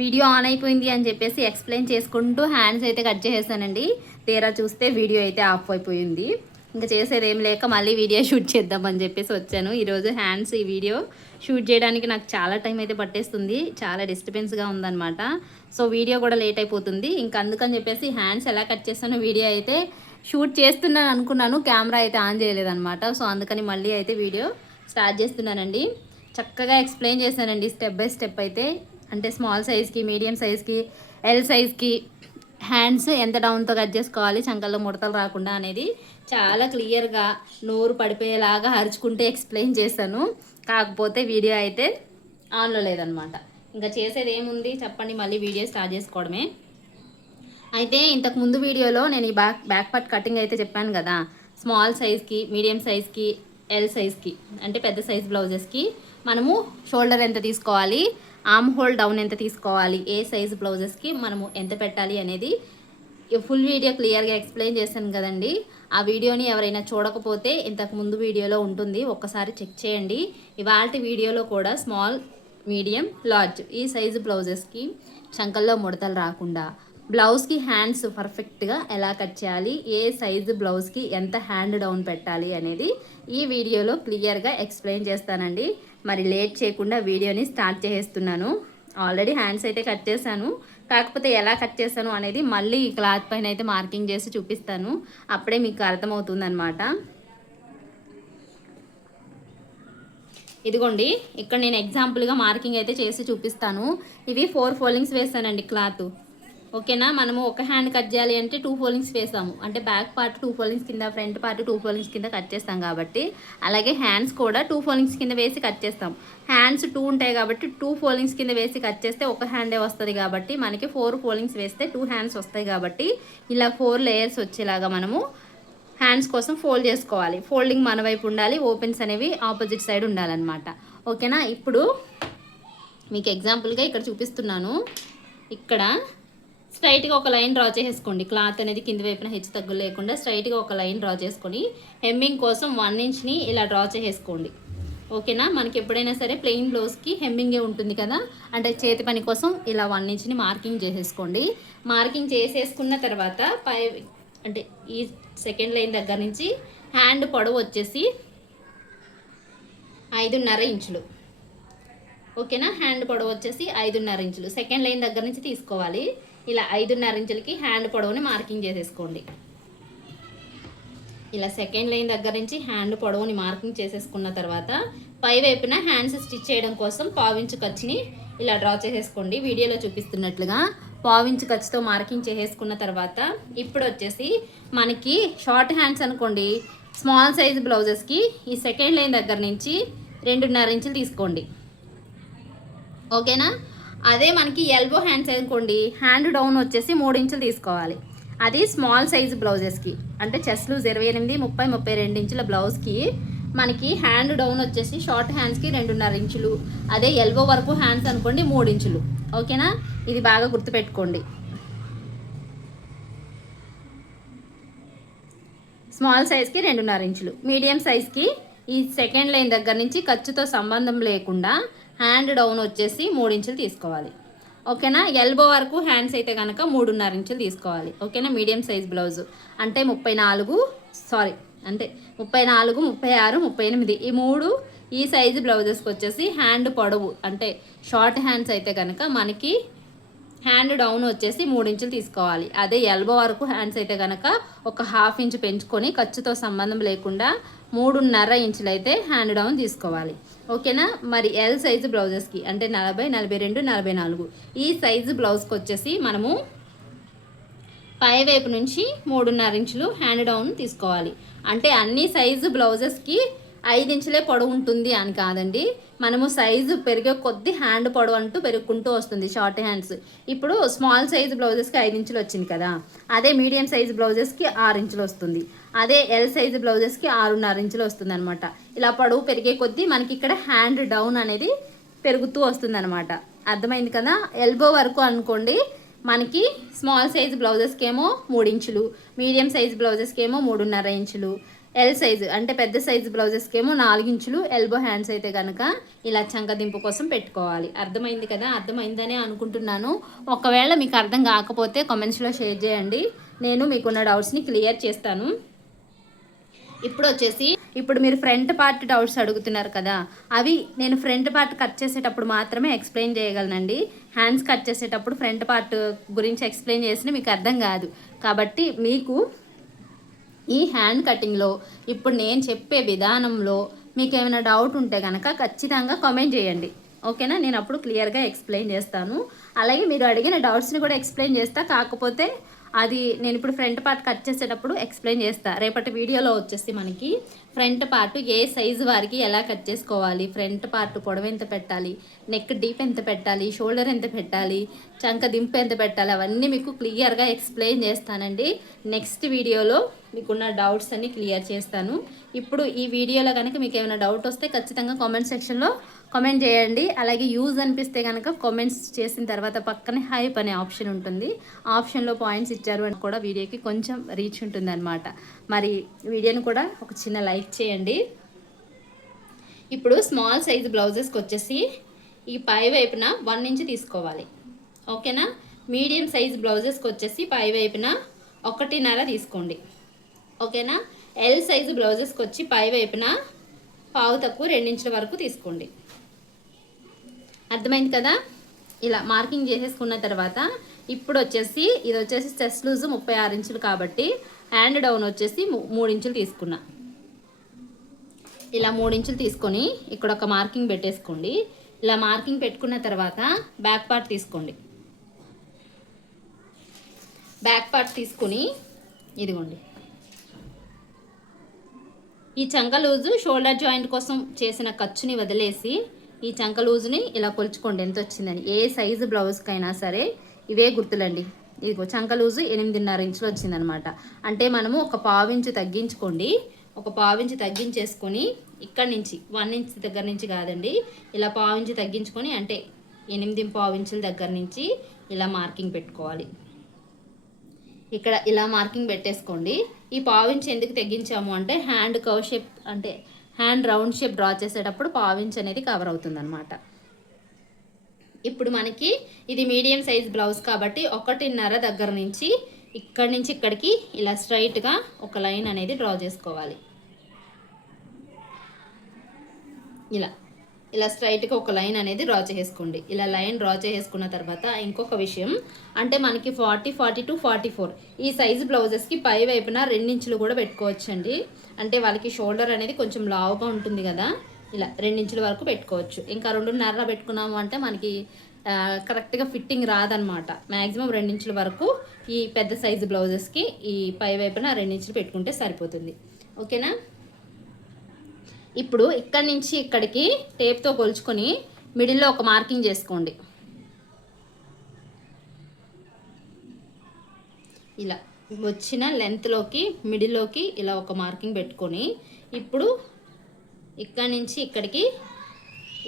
Video on అయిపోయింది అని చెప్పేసి ఎక్స్ప్లెయిన్ చేసుకుంటూ హ్యాండ్స్ అయితే కట్ చేసేసానండి. తీరా చూస్తే వీడియో అయితే ఆఫ్ అయిపోయింది. ఇంకా చేసేది ఏం లేక మళ్ళీ వీడియో షూట్ చేద్దామని చెప్పేసి వచ్చాను. ఈరోజు హ్యాండ్స్ ఈ వీడియో షూట్ చేయడానికి నాకు చాలా టైం అయితే పట్టేస్తుంది. చాలా డిస్టర్బెన్స్గా ఉందన్నమాట. సో వీడియో కూడా లేట్ అయిపోతుంది. ఇంకా అందుకని చెప్పేసి హ్యాండ్స్ ఎలా కట్ చేస్తానో వీడియో అయితే షూట్ చేస్తున్నాను అనుకున్నాను. కెమెరా అయితే ఆన్ చేయలేదన్నమాట. సో అందుకని మళ్ళీ అయితే వీడియో స్టార్ట్ చేస్తున్నానండి. చక్కగా ఎక్స్ప్లెయిన్ చేశానండి స్టెప్ బై స్టెప్ అయితే. అంటే స్మాల్ సైజ్కి, మీడియం సైజ్కి, ఎల్ సైజ్కి హ్యాండ్స్ ఎంత డౌన్తో కట్ చేసుకోవాలి, చంకల్లో ముడతలు రాకుండా అనేది చాలా క్లియర్గా నోరు పడిపోయేలాగా అరుచుకుంటే ఎక్స్ప్లెయిన్ చేశాను. కాకపోతే వీడియో అయితే ఆన్లో లేదనమాట. ఇంకా చేసేది ఏముంది చెప్పండి, మళ్ళీ వీడియో స్టార్ట్ చేసుకోవడమే. అయితే ఇంతకుముందు వీడియోలో నేను ఈ బ్యాక్ పార్ట్ కటింగ్ అయితే చెప్పాను కదా. స్మాల్ సైజ్కి, మీడియం సైజ్కి, ఎల్ సైజ్కి అంటే పెద్ద సైజ్ బ్లౌజెస్కి మనము షోల్డర్ ఎంత తీసుకోవాలి, ఆర్మ్ హోల్ డౌన్ ఎంత తీసుకోవాలి, ఏ సైజు బ్లౌజెస్కి మనము ఎంత పెట్టాలి అనేది ఫుల్ వీడియో క్లియర్గా ఎక్స్ప్లెయిన్ చేశాను కదండి. ఆ వీడియోని ఎవరైనా చూడకపోతే ఇంతకు ముందు వీడియోలో ఉంటుంది, ఒక్కసారి చెక్ చేయండి. ఇవాల్టి వీడియోలో కూడా స్మాల్, మీడియం, లార్జ్ ఈ సైజు బ్లౌజెస్కి చంకల్లో ముడతలు రాకుండా, బ్లౌజ్కి హ్యాండ్స్ పర్ఫెక్ట్గా ఎలా కట్ చేయాలి, ఏ సైజు బ్లౌజ్కి ఎంత హ్యాండ్ డౌన్ పెట్టాలి అనేది ఈ వీడియోలో క్లియర్గా ఎక్స్ప్లెయిన్ చేస్తానండి. మరి లేట్ చేయకుండా వీడియోని స్టార్ట్ చేసేస్తున్నాను. ఆల్రెడీ హ్యాండ్స్ అయితే కట్ చేశాను, కాకపోతే ఎలా కట్ చేశాను అనేది మళ్ళీ ఈ క్లాత్ పైన అయితే మార్కింగ్ చేసి చూపిస్తాను. అప్పుడే మీకు అర్థమవుతుంది అనమాట. ఇదిగోండి, ఇక్కడ నేను ఎగ్జాంపుల్గా మార్కింగ్ అయితే చేసి చూపిస్తాను. ఇవి 4 ఫోల్డింగ్స్ వేసానండి క్లాత్. ఓకేనా, మనము ఒక హ్యాండ్ కట్ చేయాలి అంటే 2 ఫోల్డింగ్స్ వేసాము. అంటే బ్యాక్ పార్ట్ 2 ఫోల్డింగ్స్ కింద, ఫ్రంట్ పార్ట్ 2 ఫోల్డింగ్స్ కింద కట్ చేస్తాం కాబట్టి, అలాగే హ్యాండ్స్ కూడా 2 ఫోల్డింగ్స్ కింద వేసి కట్ చేస్తాం. హ్యాండ్స్ 2 ఉంటాయి కాబట్టి 2 ఫోల్డింగ్స్ కింద వేసి కట్ చేస్తే ఒక హ్యాండే వస్తుంది కాబట్టి, మనకి 4 ఫోల్డింగ్స్ వేస్తే 2 హ్యాండ్స్ వస్తాయి కాబట్టి, ఇలా 4 లేయర్స్ వచ్చేలాగా మనము హ్యాండ్స్ కోసం ఫోల్డ్ చేసుకోవాలి. ఫోల్డింగ్ మన వైపు ఉండాలి, ఓపెన్స్ అనేవి ఆపోజిట్ సైడ్ ఉండాలన్నమాట. ఓకేనా, ఇప్పుడు మీకు ఎగ్జాంపుల్గా ఇక్కడ చూపిస్తున్నాను. ఇక్కడ స్ట్రైట్గా ఒక లైన్ డ్రా చేసేసుకోండి. క్లాత్ అనేది కింది వైపున హెచ్చు తగ్గు లేకుండా స్ట్రైట్గా ఒక లైన్ డ్రా చేసుకొని హెమ్మింగ్ కోసం 1 ఇంచ్ని ఇలా డ్రా చేసేసుకోండి. ఓకేనా, మనకి ఎప్పుడైనా సరే ప్లెయిన్ బ్లౌజ్కి హెమ్మింగే ఉంటుంది కదా, అంటే చేతి పని కోసం ఇలా 1 ఇంచ్ని మార్కింగ్ చేసేసుకోండి. మార్కింగ్ చేసేసుకున్న తర్వాత అంటే ఈ సెకండ్ లైన్ దగ్గర నుంచి హ్యాండ్ పొడవు వచ్చేసి 5.5 ఇంచులు. ఓకేనా, హ్యాండ్ పొడవు వచ్చేసి 5.5 ఇంచులు సెకండ్ లైన్ దగ్గర నుంచి తీసుకోవాలి. ఇలా 5.5 ఇంచులకి హ్యాండ్ పొడవుని మార్కింగ్ చేసేసుకోండి. ఇలా సెకండ్ లైన్ దగ్గర నుంచి హ్యాండ్ పొడవుని మార్కింగ్ చేసేసుకున్న తర్వాత పై వైపున హ్యాండ్స్ స్టిచ్ చేయడం కోసం 1/4 ఇంచు ఖర్చుని ఇలా డ్రా చేసేసుకోండి. వీడియోలో చూపిస్తున్నట్లుగా 1/4 ఇంచు ఖర్చుతో మార్కింగ్ చేసేసుకున్న తర్వాత ఇప్పుడు వచ్చేసి మనకి షార్ట్ హ్యాండ్స్ అనుకోండి, స్మాల్ సైజ్ బ్లౌజెస్కి ఈ సెకండ్ లైన్ దగ్గర నుంచి 2.5 ఇంచులు తీసుకోండి. ఓకేనా, అదే మనకి ఎల్బో హ్యాండ్స్ అనుకోండి, హ్యాండ్ డౌన్ వచ్చేసి 3 ఇంచులు తీసుకోవాలి. అది స్మాల్ సైజ్ బ్లౌజెస్కి, అంటే చెస్ట్ లూజ్ 28, 30, 32 ఇంచుల బ్లౌజ్కి మనకి హ్యాండ్ డౌన్ వచ్చేసి షార్ట్ హ్యాండ్స్కి 2.5 ఇంచులు. అదే ఎల్బో వరకు హ్యాండ్స్ అనుకోండి 3 ఇంచులు. ఓకేనా, ఇది బాగా గుర్తుపెట్టుకోండి. స్మాల్ సైజ్కి 2.5 ఇంచులు, మీడియం సైజ్కి ఈ సెకండ్ లైన్ దగ్గర నుంచి ఖర్చుతో సంబంధం లేకుండా హ్యాండ్ డౌన్ వచ్చేసి 3 ఇంచులు తీసుకోవాలి. ఓకేనా, ఎల్బో వరకు హ్యాండ్స్ అయితే కనుక 3.5 ఇంచులు తీసుకోవాలి. ఓకేనా, మీడియం సైజ్ బ్లౌజ్ అంటే 34, 36, 38 ఈ 3 ఈ సైజు బ్లౌజెస్కి వచ్చేసి హ్యాండ్ పొడవు అంటే షార్ట్ హ్యాండ్స్ అయితే కనుక మనకి హ్యాండ్ డౌన్ వచ్చేసి 3 ఇంచులు తీసుకోవాలి. అదే ఎల్బో వరకు హ్యాండ్స్ అయితే కనుక ఒక 1/2 ఇంచు పెంచుకొని ఖర్చుతో సంబంధం లేకుండా 3.5 ఇంచులు అయితే హ్యాండ్ డౌన్ తీసుకోవాలి. ఓకేనా, మరి ఎల్ సైజు బ్లౌజెస్కి అంటే 40, 42, 44 ఈ సైజు బ్లౌజ్కి వచ్చేసి మనము పై వైపు నుంచి 3.5 ఇంచులు హ్యాండ్ డౌన్ తీసుకోవాలి. అంటే అన్ని సైజు బ్లౌజెస్కి 5 ఇంచులే పొడవు ఉంటుంది అని కాదండి, మనము సైజు పెరిగే కొద్దీ హ్యాండ్ పొడవు అంటూ పెరుగుకుంటూ వస్తుంది షార్ట్ హ్యాండ్స్. ఇప్పుడు స్మాల్ సైజు బ్లౌజెస్కి 5 ఇంచులు వచ్చింది కదా, అదే మీడియం సైజు బ్లౌజెస్కి 6 ఇంచులు వస్తుంది. అదే ఎల్ సైజు బ్లౌజెస్కి 6.5 ఇంచులు వస్తుంది అనమాట. ఇలా పొడవు పెరిగే కొద్దీ మనకి ఇక్కడ హ్యాండ్ డౌన్ అనేది పెరుగుతూ వస్తుంది అనమాట. అర్థమైంది కదా. ఎల్బో వరకు అనుకోండి మనకి స్మాల్ సైజ్ బ్లౌజెస్కి ఏమో 3 ఇంచులు, మీడియం సైజ్ బ్లౌజెస్కి ఏమో 3.5 ఇంచులు, ఎల్ సైజు అంటే పెద్ద సైజు బ్లౌజెస్కి ఏమో 4 ఇంచులు, ఎల్బో హ్యాండ్స్ అయితే కనుక ఇలా చంకదింపు కోసం పెట్టుకోవాలి. అర్థమైంది కదా? అర్థమైందనే అనుకుంటున్నాను. ఒకవేళ మీకు అర్థం కాకపోతే కామెంట్స్లో షేర్ చేయండి, నేను మీకున్న డౌట్స్ని క్లియర్ చేస్తాను. ఇప్పుడు మీరు ఫ్రంట్ పార్ట్ డౌట్స్ అడుగుతున్నారు కదా, అవి నేను ఫ్రంట్ పార్ట్ కట్ చేసేటప్పుడు మాత్రమే ఎక్స్ప్లెయిన్ చేయగలనండి. హ్యాండ్స్ కట్ చేసేటప్పుడు ఫ్రంట్ పార్ట్ గురించి ఎక్స్ప్లెయిన్ చేసినా మీకు అర్థం కాదు. కాబట్టి మీకు ఈ హ్యాండ్ కటింగ్లో ఇప్పుడు నేను చెప్పే విధానంలో మీకు ఏమైనా డౌట్ ఉంటే కనుక ఖచ్చితంగా కామెంట్ చేయండి, ఓకేనా? నేను అప్పుడు క్లియర్గా ఎక్స్ప్లెయిన్ చేస్తాను. అలాగే మీరు అడిగిన డౌట్స్ని కూడా ఎక్స్ప్లెయిన్ చేస్తా. కాకపోతే అది నేను ఇప్పుడు ఫ్రంట్ పార్ట్ కట్ చేసేటప్పుడు ఎక్స్ప్లెయిన్ చేస్తాను. రేపటి వీడియోలో వచ్చేసి మనకి ఫ్రంట్ పార్ట్ ఏ సైజు వారికి ఎలా కట్ చేసుకోవాలి, ఫ్రంట్ పార్ట్ పొడవు ఎంత పెట్టాలి, నెక్ డీప్ ఎంత పెట్టాలి, షోల్డర్ ఎంత పెట్టాలి, చంక దింపు ఎంత పెట్టాలి, అవన్నీ మీకు క్లియర్గా ఎక్స్ప్లెయిన్ చేస్తానండి. నెక్స్ట్ వీడియోలో మీకున్న డౌట్స్ అన్ని క్లియర్ చేస్తాను. ఇప్పుడు ఈ వీడియోలో కనుక మీకు ఏమైనా డౌట్ వస్తే ఖచ్చితంగా కామెంట్ సెక్షన్లో కామెంట్ చేయండి. అలాగే యూజ్ అనిపిస్తే కనుక కామెంట్స్ చేసిన తర్వాత పక్కనే హైప్ అనే ఆప్షన్ ఉంటుంది. ఆప్షన్లో పాయింట్స్ ఇచ్చారు అని కూడా వీడియోకి కొంచెం రీచ్ ఉంటుంది అనమాట. మరి వీడియోని కూడా ఒక చిన్న లైక్ చేయండి. ఇప్పుడు స్మాల్ సైజ్ బ్లౌజెస్కి వచ్చేసి ఈ పై వైపున 1 ఇంచ్ తీసుకోవాలి, ఓకేనా? మీడియం సైజ్ బ్లౌజెస్కి వచ్చేసి పై వైపున 1.5 తీసుకోండి, ఓకేనా? ఎల్ సైజు బ్లౌజెస్కి వచ్చి పై వైపున పావు తక్కువ 2 ఇంచుల వరకు తీసుకోండి. అర్థమైంది కదా? ఇలా మార్కింగ్ చేసేసుకున్న తర్వాత ఇప్పుడు వచ్చేసి ఇది వచ్చేసి చెస్ట్ లూజు 36 ఇంచులు కాబట్టి హ్యాండ్ డౌన్ వచ్చేసి 3 ఇంచులు తీసుకున్నా. ఇలా 3 ఇంచులు తీసుకొని ఇక్కడ ఒక మార్కింగ్ పెట్టేసుకోండి. ఇలా మార్కింగ్ పెట్టుకున్న తర్వాత బ్యాక్ పార్ట్ తీసుకోండి. బ్యాక్ పార్ట్ తీసుకొని ఇదిగోండి ఈ చంక లూజు షోల్డర్ జాయింట్ కోసం చేసిన ఖర్చుని వదిలేసి ఈ చంక లూజుని ఇలా కొలుచుకోండి ఎంత వచ్చిందని. ఏ సైజు బ్లౌజ్కైనా సరే ఇవే గుర్తులండి. ఇదిగో చంక లూజు 8.5 ఇంచులు వచ్చిందనమాట. అంటే మనము ఒక పావు ఇంచు తగ్గించుకోండి. ఒక పావు ఇంచు తగ్గించేసుకొని ఇక్కడి నుంచి 1 ఇంచ్ దగ్గర నుంచి కాదండి, ఇలా పావు ఇంచు తగ్గించుకొని అంటే 8.25 ఇంచుల దగ్గర నుంచి ఇలా మార్కింగ్ పెట్టుకోవాలి. ఇక్కడ ఇలా మార్కింగ్ పెట్టేసుకోండి. ఈ పావు ఇంచ్ ఎందుకు తగ్గించాము అంటే హ్యాండ్ కర్వ్ షేప్ అంటే హ్యాండ్ రౌండ్ షేప్ డ్రా చేసేటప్పుడు పావు ఇంచ్ అనేది కవర్ అవుతుందన్నమాట. ఇప్పుడు మనకి ఇది మీడియం సైజ్ బ్లౌజ్ కాబట్టి 1.5 దగ్గర నుంచి ఇక్కడి నుంచి ఇక్కడికి ఇలా స్ట్రైట్గా ఒక లైన్ అనేది డ్రా చేసుకోవాలి. ఇలా స్ట్రైట్గా ఒక లైన్ అనేది డ్రా చేసుకోండి. ఇలా లైన్ డ్రా చేసుకున్న తర్వాత ఇంకొక విషయం అంటే మనకి 40, 42, 44 ఈ సైజు బ్లౌజెస్కి పై వైపున 2 ఇంచులు కూడా పెట్టుకోవచ్చండి. అంటే వాళ్ళకి షోల్డర్ అనేది కొంచెం లావుగా ఉంటుంది కదా, ఇలా 2 ఇంచుల వరకు పెట్టుకోవచ్చు. ఇంకా 2.5 పెట్టుకున్నాము అంటే మనకి కరెక్ట్గా ఫిట్టింగ్ రాదనమాట. మ్యాక్సిమం 2 ఇంచుల వరకు ఈ పెద్ద సైజు బ్లౌజెస్కి ఈ పై వైపున 2 ఇంచులు పెట్టుకుంటే సరిపోతుంది, ఓకేనా? ఇప్పుడు ఇక్కడి నుంచి ఇక్కడికి టేప్తో కొలుచుకొని మిడిల్లో ఒక మార్కింగ్ చేసుకోండి. ఇలా వచ్చిన లెంత్లోకి మిడిల్లోకి ఇలా ఒక మార్కింగ్ పెట్టుకొని ఇప్పుడు ఇక్కడి నుంచి ఇక్కడికి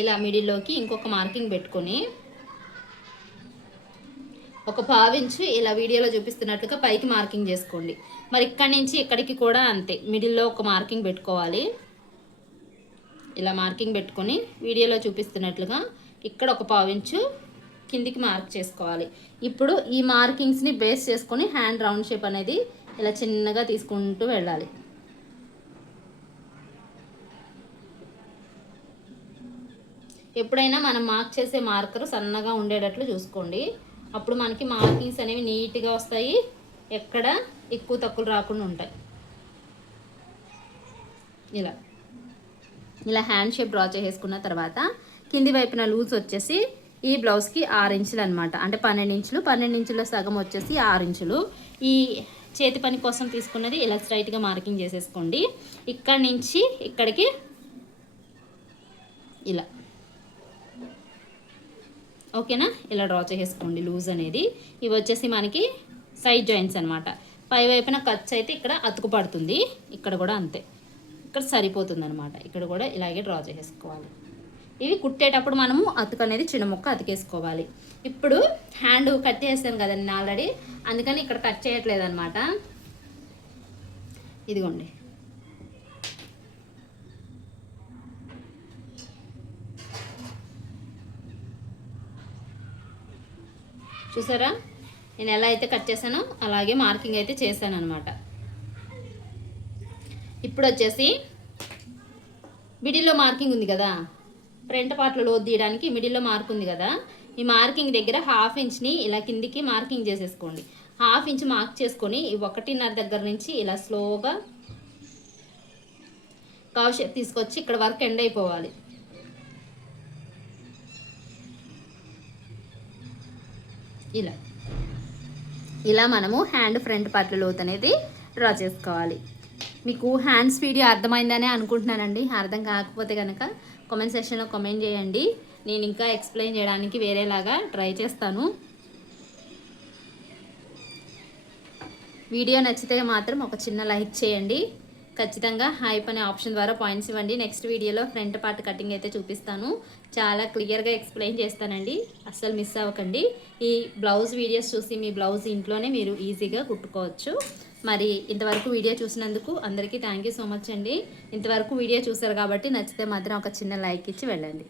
ఇలా మిడిల్లోకి ఇంకొక మార్కింగ్ పెట్టుకొని ఒక పావించు ఇలా వీడియోలో చూపిస్తున్నట్టుగా పైకి మార్కింగ్ చేసుకోండి. మరి ఇక్కడి నుంచి ఇక్కడికి కూడా అంతే, మిడిల్లో ఒక మార్కింగ్ పెట్టుకోవాలి. ఇలా మార్కింగ్ పెట్టుకొని వీడియోలో చూపిస్తున్నట్లుగా ఇక్కడ ఒక పావించు కిందికి మార్క్ చేసుకోవాలి. ఇప్పుడు ఈ మార్కింగ్స్ని బేస్ చేసుకొని హ్యాండ్ రౌండ్ షేప్ అనేది ఇలా చిన్నగా తీసుకుంటూ వెళ్ళాలి. ఎప్పుడైనా మనం మార్క్ చేసే మార్కర్ సన్నగా ఉండేటట్లు చూసుకోండి. అప్పుడు మనకి మార్కింగ్స్ అనేవి నీట్గా వస్తాయి, ఎక్కడ ఎక్కువ తక్కువలు రాకుండా ఉంటాయి. ఇలా హ్యాండ్ షేప్ డ్రా చేసుకున్న తర్వాత కింది వైపున లూజ్ వచ్చేసి ఈ బ్లౌజ్కి 6 ఇంచులు అనమాట. అంటే 12 ఇంచులు, 12 ఇంచుల సగం వచ్చేసి 6 ఇంచులు. ఈ చేతి పని కోసం తీసుకున్నది ఇలా స్ట్రైట్గా మార్కింగ్ చేసేసుకోండి. ఇక్కడి నుంచి ఇక్కడికి ఇలా, ఓకేనా? ఇలా డ్రా చేసుకోండి లూజ్ అనేది. ఇవి వచ్చేసి మనకి సైడ్ జాయింట్స్ అనమాట. పై వైపున ఖర్చు అయితే ఇక్కడ అతుకు పడుతుంది, ఇక్కడ కూడా అంతే, ఇక్కడ సరిపోతుంది అనమాట. ఇక్కడ కూడా ఇలాగే డ్రా చేసుకోవాలి. ఇవి కుట్టేటప్పుడు మనము అతుకు అనేది చిన్న ముక్క అతికేసుకోవాలి. ఇప్పుడు హ్యాండ్ కట్ చేసాను కదండి నేను ఆల్రెడీ, అందుకని ఇక్కడ కట్ చేయట్లేదు అనమాట. ఇదిగోండి చూసారా నేను ఎలా అయితే కట్ చేశానో అలాగే మార్కింగ్ అయితే చేశాను అనమాట. ఇప్పుడు వచ్చేసి మిడిల్లో మార్కింగ్ ఉంది కదా, ఫ్రంట్ పార్ట్లో లోతు తీయడానికి మిడిల్లో మార్క్ ఉంది కదా, ఈ మార్కింగ్ దగ్గర 1/2 ఇంచ్ని ఇలా కిందికి మార్కింగ్ చేసేసుకోండి. 1/2 ఇంచ్ మార్క్ చేసుకొని ఈ 1.5 దగ్గర నుంచి ఇలా స్లోగా కర్వ్ షేప్ తీసుకొచ్చి ఇక్కడ వరకు ఎండ్ అయిపోవాలి. ఇలా ఇలా మనము హ్యాండ్ ఫ్రంట్ పార్ట్ లోతు అనేది డ్రా చేసుకోవాలి. మీకు హ్యాండ్స్ వీడియో అర్థమైందనే అనుకుంటున్నానండి. అర్థం కాకపోతే కనుక కామెంట్ సెక్షన్లో కామెంట్ చేయండి, నేను ఇంకా ఎక్స్ప్లెయిన్ చేయడానికి వేరేలాగా ట్రై చేస్తాను. వీడియో నచ్చితే మాత్రం ఒక చిన్న లైక్ చేయండి. ఖచ్చితంగా హైప్ అనే ఆప్షన్ ద్వారా పాయింట్స్ ఇవ్వండి. నెక్స్ట్ వీడియోలో ఫ్రంట్ పార్ట్ కటింగ్ అయితే చూపిస్తాను, చాలా క్లియర్గా ఎక్స్ప్లెయిన్ చేస్తానండి, అస్సలు మిస్ అవ్వకండి. ఈ బ్లౌజ్ వీడియోస్ చూసి మీ బ్లౌజ్ ఇంట్లోనే మీరు ఈజీగా కుట్టుకోవచ్చు. మరి ఇంతవరకు వీడియో చూసినందుకు అందరికీ థ్యాంక్ యూ సో మచ్ అండి. ఇంతవరకు వీడియో చూసారు కాబట్టి నచ్చితే మాత్రం ఒక చిన్న లైక్ ఇచ్చి వెళ్ళండి.